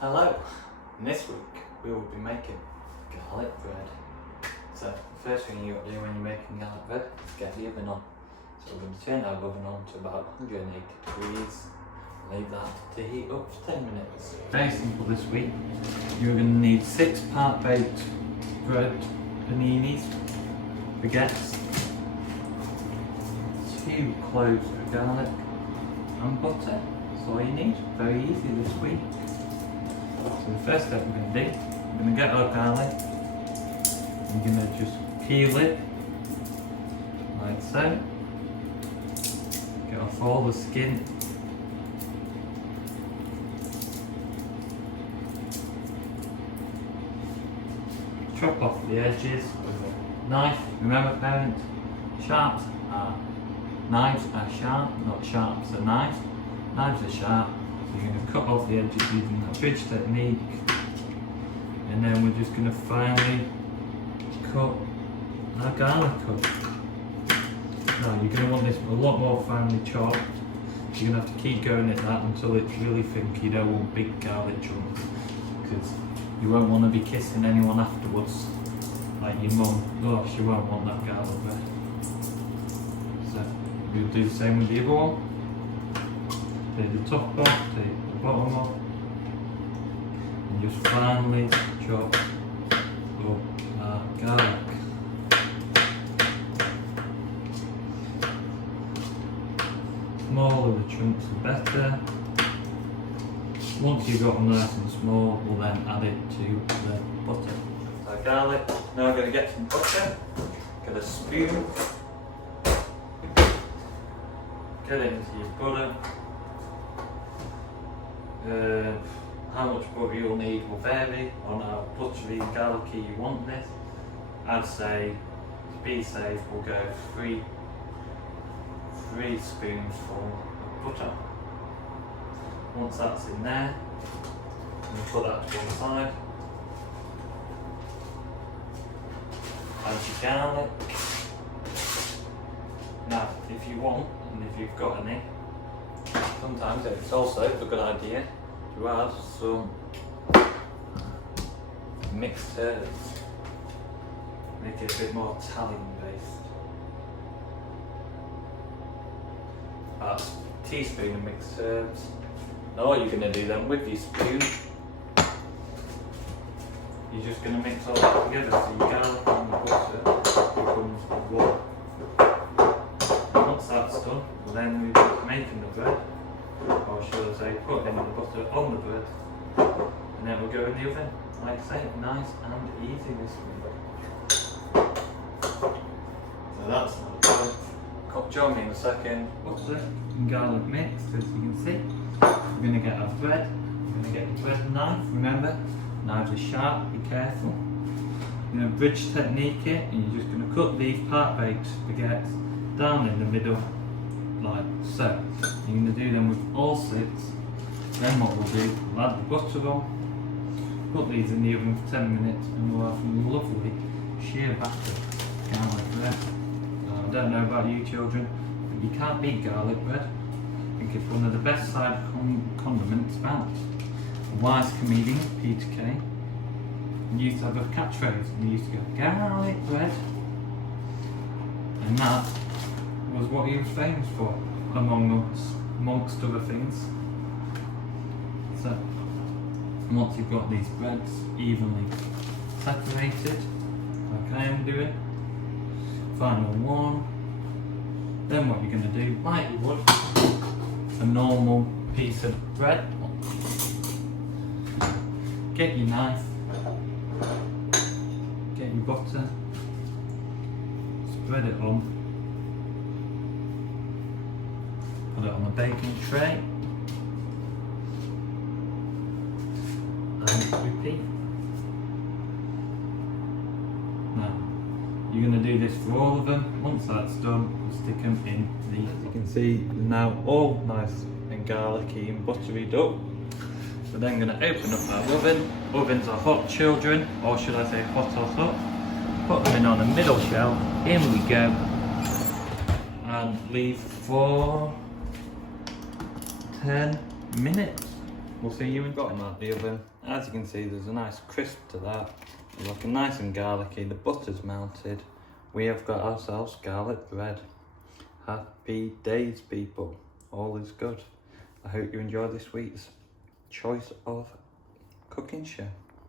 Hello, and this week we will be making garlic bread. So the first thing you got to do when you're making garlic bread is get the oven on. So we're going to turn our oven on to about 180 degrees and leave that to heat up for 10 minutes. Very simple this week. You're going to need 6 part-baked bread paninis, baguettes, 2 cloves of garlic and butter. That's all you need. Very easy this week. So the first step we're going to do, we're going to get our garlic, we're going to just peel it, like so, get off all the skin, chop off the edges with a knife. Remember parents, knives are sharp, not sharps are knives. Knives are sharp. So you're going to cut off the edges using that bridge technique, and then we're just going to finally cut our garlic up. Now you're going to want this a lot more finely chopped. You're going to have to keep going at that until it's really thin. You don't want big garlic chunks because you won't want to be kissing anyone afterwards, like your mum. Oh, she won't want that garlic bread. So we'll do the same with the other one. Take the top off, take the bottom off, and just finely chop up our garlic. Smaller the chunks the better. Once you've got them nice and small, we'll then add it to the butter. So garlic, now we're going to get some butter, get a spoon, get it into your butter. How much butter you'll need will vary on how buttery and garlicky you want this. I'd say, to be safe, we'll go 3 spoonfuls of butter. Once that's in there, we'll put that to one side. Add your garlic. Now, if you want, and if you've got any, sometimes it's also a good idea to add some mixed herbs. Make it a bit more Italian based. About a teaspoon of mixed herbs. Now what you're going to do then with your spoon, you're just going to mix all that together so your garlic and the butter becomes one. Once that's done, then we just making the bread, or should I say putting the butter on the bread, and then we'll go in the oven. Like I say, nice and easy this week. So that's not bad. Join me in a second. Butter and garlic mixed, as you can see. We're going to get our bread. We're going to get the bread knife. Remember, knives are sharp, be careful. You're going to bridge technique it, and you're just going to cut these part-baked baguettes down in the middle, like so. You're going to do them with all 6. Then what we'll do, we'll add the butter on, put these in the oven for 10 minutes, and we'll have some lovely sheer batter garlic bread. I don't know about you children, but you can't beat garlic bread. I think it's one of the best side condiments about. A wise comedian, Peter Kay, used to have a catchphrase, and he used to go, garlic bread. And that was what he was famous for, amongst other things. So, once you've got these breads evenly separated, like I am doing, final one, then what you're going to do, like you would a normal piece of bread, get your knife, get your butter, spread it on, put it on a baking tray, and repeat. Now, you're going to do this for all of them. Once that's done, we'll stick them in the... As you can see, they're now all nice and garlicky and buttery up. So then I'm going to open up our oven. Ovens are hot, children, or should I say hot or hot. Put them in on a middle shelf. In we go. And leave for 10 minutes. we'll see you in got them out the oven. As you can see, there's a nice crisp to that. It's looking nice and garlicky. The butter's melted. We have got ourselves garlic bread. Happy days, people. All is good. I hope you enjoy this week's choice of cooking show.